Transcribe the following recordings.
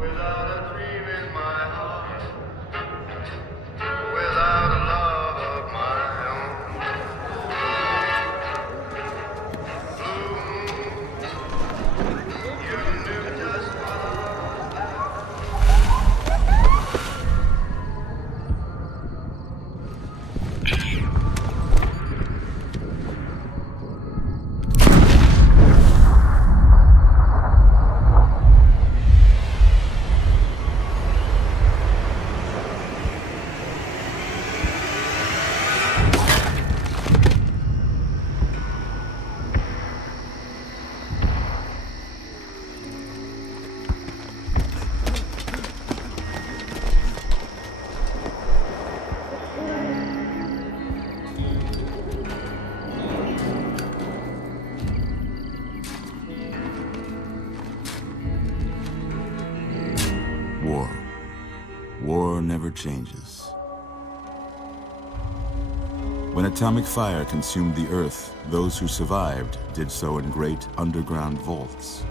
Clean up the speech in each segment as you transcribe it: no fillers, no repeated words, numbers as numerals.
Without a dream in my heart, without a love of my own. Blue moon, you knew just what War. War never changes. When atomic fire consumed the Earth, those who survived did so in great underground vaults.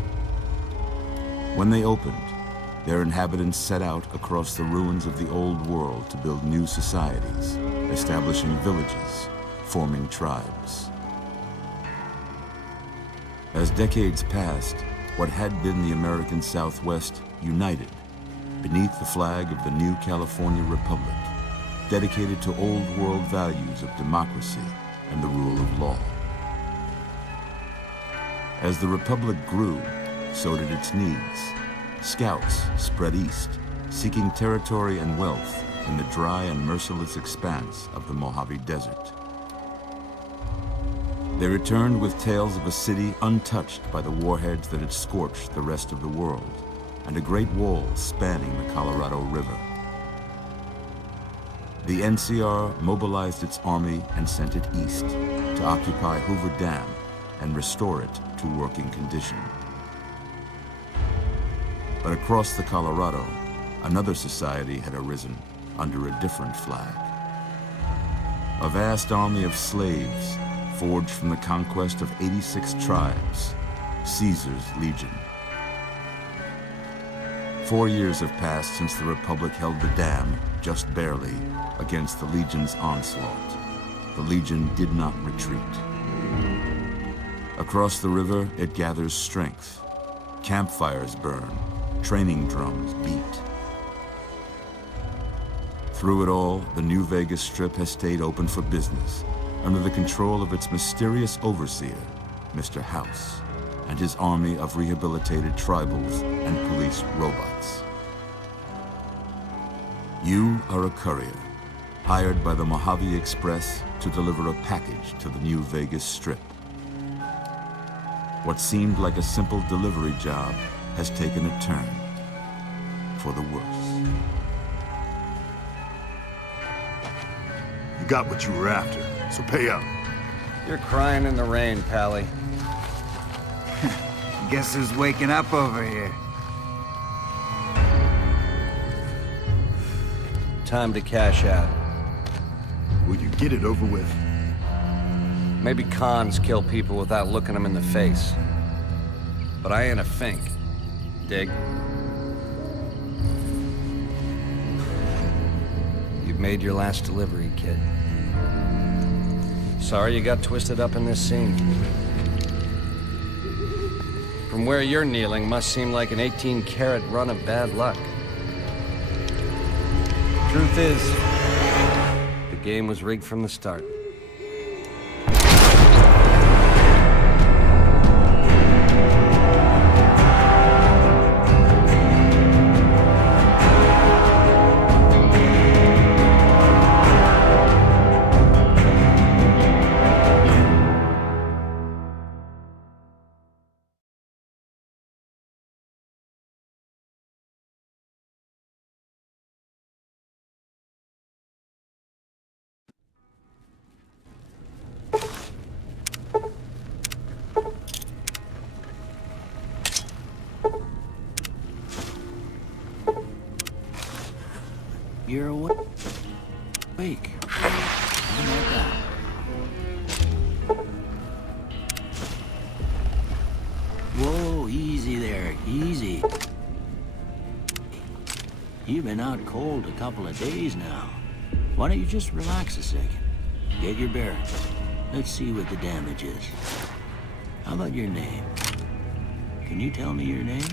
When they opened, their inhabitants set out across the ruins of the old world to build new societies, establishing villages, forming tribes. As decades passed, what had been the American Southwest united beneath the flag of the new California Republic, dedicated to old world values of democracy and the rule of law. As the Republic grew, so did its needs. Scouts spread east, seeking territory and wealth in the dry and merciless expanse of the Mojave Desert. They returned with tales of a city untouched by the warheads that had scorched the rest of the world, and a great wall spanning the Colorado River. The NCR mobilized its army and sent it east to occupy Hoover Dam and restore it to working condition. But across the Colorado, another society had arisen under a different flag. A vast army of slaves forged from the conquest of 86 tribes, Caesar's Legion. 4 years have passed since the Republic held the dam, just barely, against the Legion's onslaught. The Legion did not retreat. Across the river, it gathers strength. Campfires burn, training drums beat. Through it all, the New Vegas Strip has stayed open for business, under the control of its mysterious overseer, Mr. House, and his army of rehabilitated tribals and police robots. You are a courier, hired by the Mojave Express to deliver a package to the New Vegas Strip. What seemed like a simple delivery job has taken a turn for the worse. You got what you were after, so pay up. You're crying in the rain, Pally. Guess who's waking up over here? Time to cash out. Will you get it over with? Maybe cons kill people without looking them in the face. But I ain't a fink. Dig? You've made your last delivery, kid. Sorry you got twisted up in this scene. From where you're kneeling must seem like an 18-carat run of bad luck. Truth is, the game was rigged from the start. You're awake. Oh my God. Whoa, easy there, easy. You've been out cold a couple of days now. Why don't you just relax a second? Get your bearings. Let's see what the damage is. How about your name? Can you tell me your name?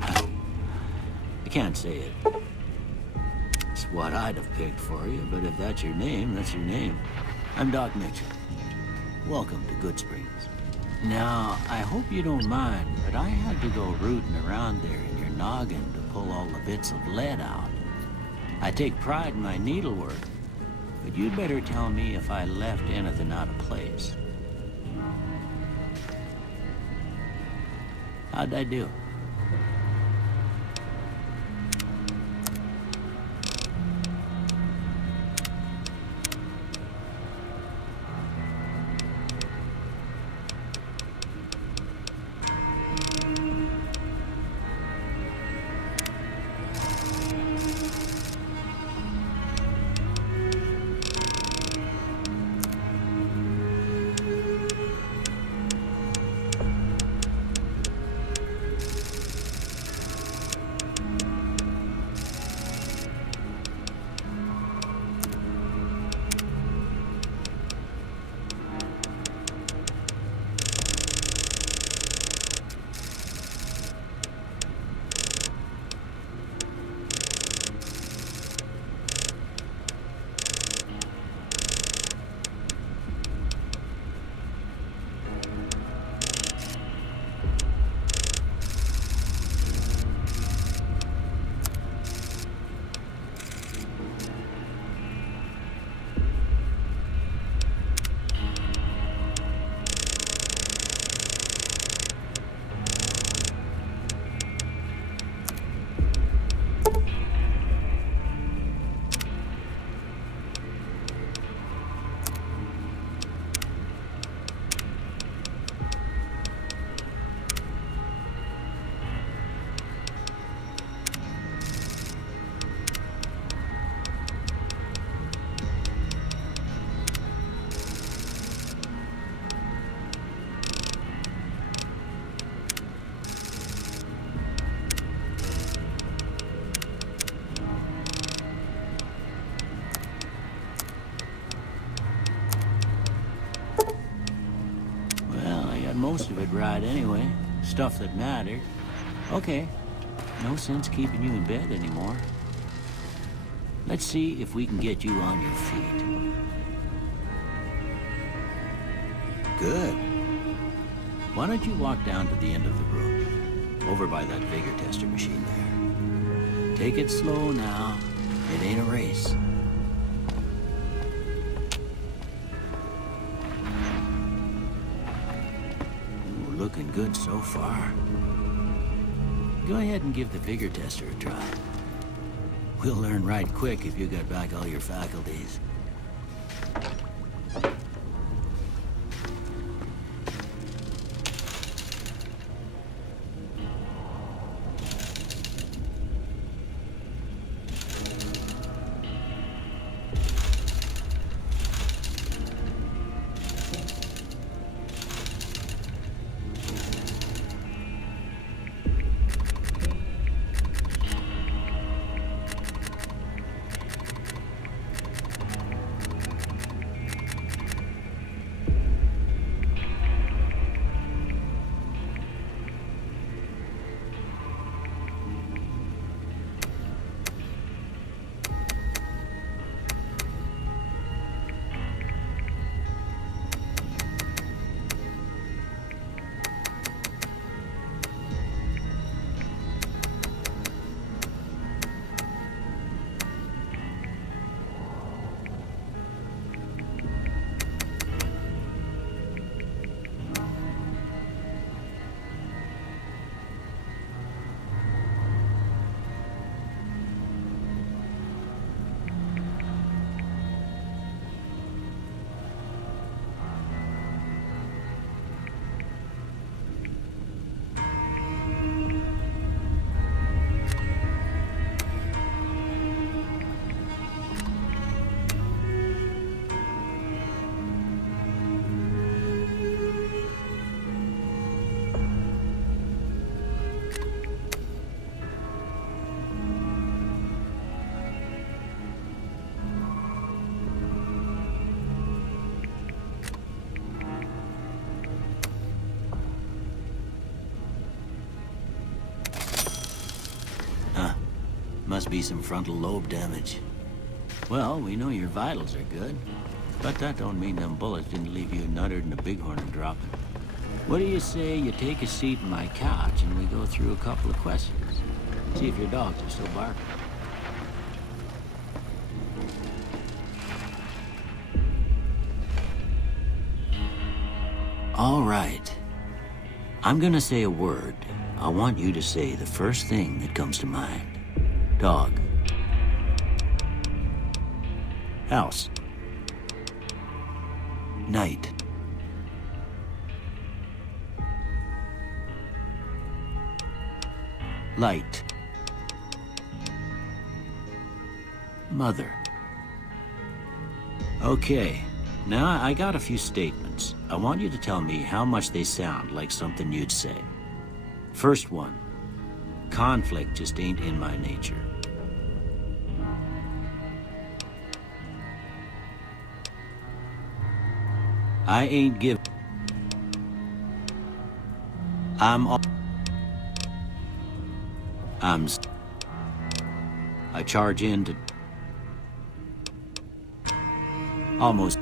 I can't say it. It's what I'd have picked for you, but if that's your name, that's your name. I'm Doc Mitchell. Welcome to Good Springs. Now, I hope you don't mind, but I had to go rooting around there in your noggin to pull all the bits of lead out. I take pride in my needlework, but you'd better tell me if I left anything out of place. How'd I do? Most of it right anyway. Stuff that mattered. Okay. No sense keeping you in bed anymore. Let's see if we can get you on your feet. Good. Why don't you walk down to the end of the room? Over by that vigor tester machine there. Take it slow now. It ain't a race. Looking good so far. Go ahead and give the vigor tester a try. We'll learn right quick if you got back all your faculties. Must be some frontal lobe damage. Well, we know your vitals are good, but that don't mean them bullets didn't leave you nuttered and a bighorn dropping. What do you say you take a seat in my couch and we go through a couple of questions? See if your dogs are still barking. All right. I'm gonna say a word. I want you to say the first thing that comes to mind. Dog. House. Night. Light. Mother. Okay. Now, I got a few statements. I want you to tell me how much they sound like something you'd say. First one. Conflict just ain't in my nature. I ain't give... I charge into... Almost...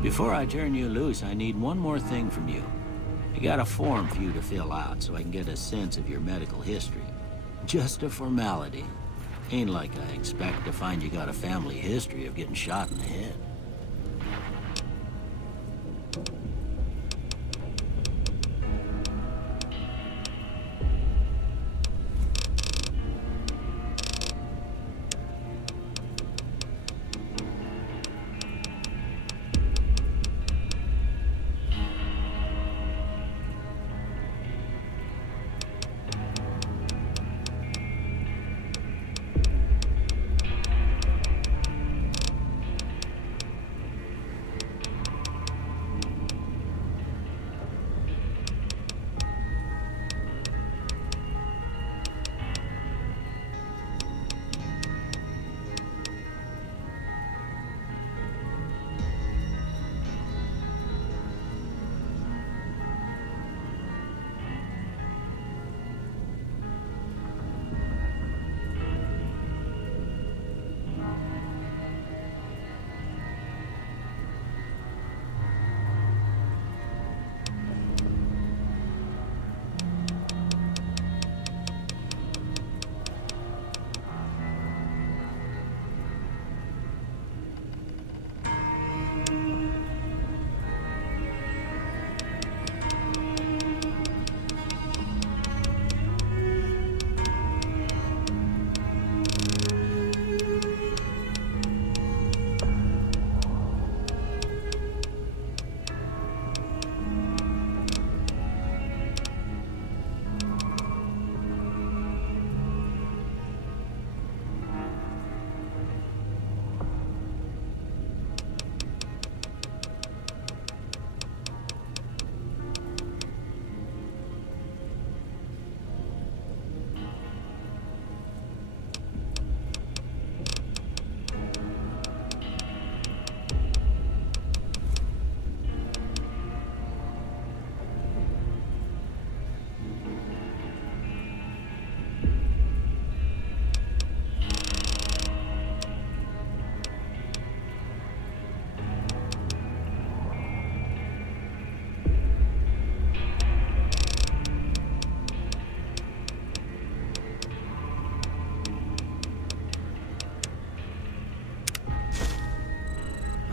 Before I turn you loose, I need one more thing from you. I got a form for you to fill out so I can get a sense of your medical history. Just a formality. Ain't like I expect to find you got a family history of getting shot in the head.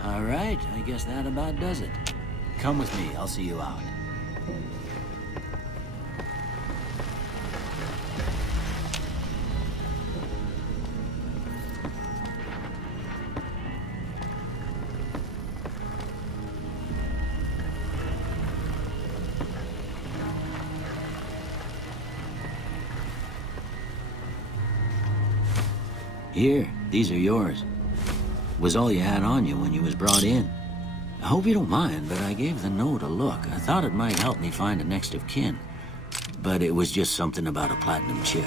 All right, I guess that about does it. Come with me, I'll see you out. Here, these are yours. Was all you had on you when you was brought in. I hope you don't mind, but I gave the note a look. I thought it might help me find a next of kin. But it was just something about a platinum chip.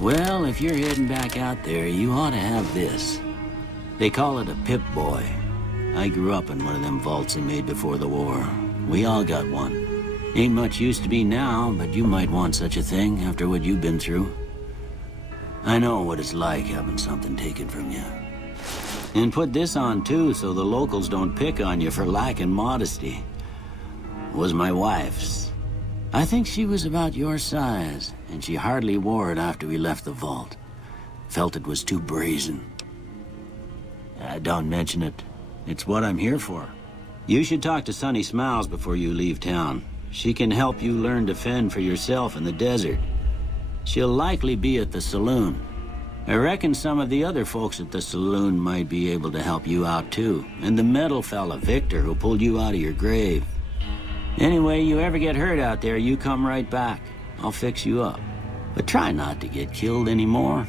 Well, if you're heading back out there, you ought to have this. They call it a Pip-Boy. I grew up in one of them vaults they made before the war. We all got one. Ain't much use to be now, but you might want such a thing after what you've been through. I know what it's like having something taken from you. And put this on too, so the locals don't pick on you for lacking modesty. It was my wife's. I think she was about your size, and she hardly wore it after we left the vault. Felt it was too brazen. Don't mention it. It's what I'm here for. You should talk to Sunny Smiles before you leave town. She can help you learn to fend for yourself in the desert. She'll likely be at the saloon. I reckon some of the other folks at the saloon might be able to help you out too. And the metal fella, Victor, who pulled you out of your grave. Anyway, you ever get hurt out there, you come right back. I'll fix you up. But try not to get killed anymore.